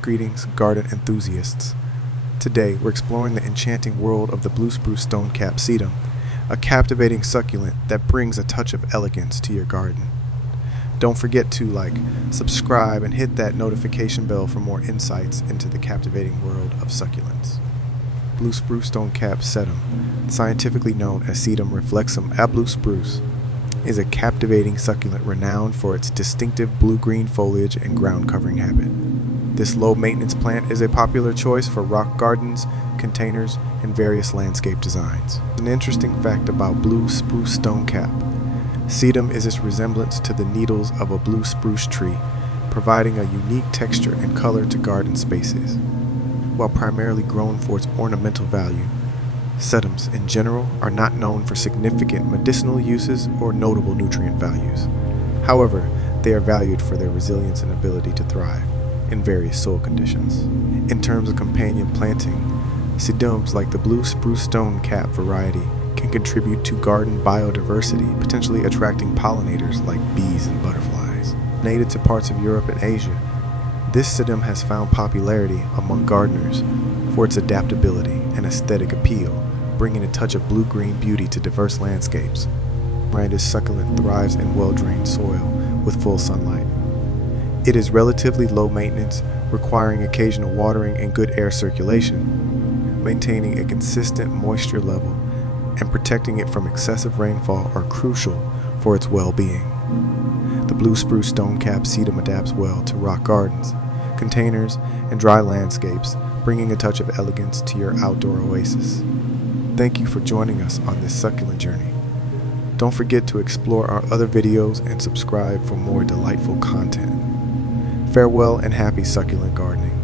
Greetings, garden enthusiasts. Today, we're exploring the enchanting world of the blue spruce stonecap sedum, a captivating succulent that brings a touch of elegance to your garden. Don't forget to subscribe, and hit that notification bell for more insights into the captivating world of succulents. Blue spruce stonecap sedum, scientifically known as Sedum reflexum a blue spruce, is a captivating succulent renowned for its distinctive blue-green foliage and ground-covering habit. This low-maintenance plant is a popular choice for rock gardens, containers, and various landscape designs. An interesting fact about blue spruce stonecap: sedum is its resemblance to the needles of a blue spruce tree, providing a unique texture and color to garden spaces. While primarily grown for its ornamental value, sedums in general are not known for significant medicinal uses or notable nutrient values. However, they are valued for their resilience and ability to thrive in various soil conditions. In terms of companion planting, sedums like the blue spruce stonecap variety can contribute to garden biodiversity, potentially attracting pollinators like bees and butterflies. Native to parts of Europe and Asia, this sedum has found popularity among gardeners for its adaptability and aesthetic appeal, bringing a touch of blue-green beauty to diverse landscapes. This succulent thrives in well-drained soil with full sunlight. It is relatively low maintenance, requiring occasional watering and good air circulation. Maintaining a consistent moisture level and protecting it from excessive rainfall are crucial for its well-being. The blue spruce stonecap sedum adapts well to rock gardens, containers, and dry landscapes, bringing a touch of elegance to your outdoor oasis. Thank you for joining us on this succulent journey. Don't forget to explore our other videos and subscribe for more delightful content. Farewell and happy succulent gardening.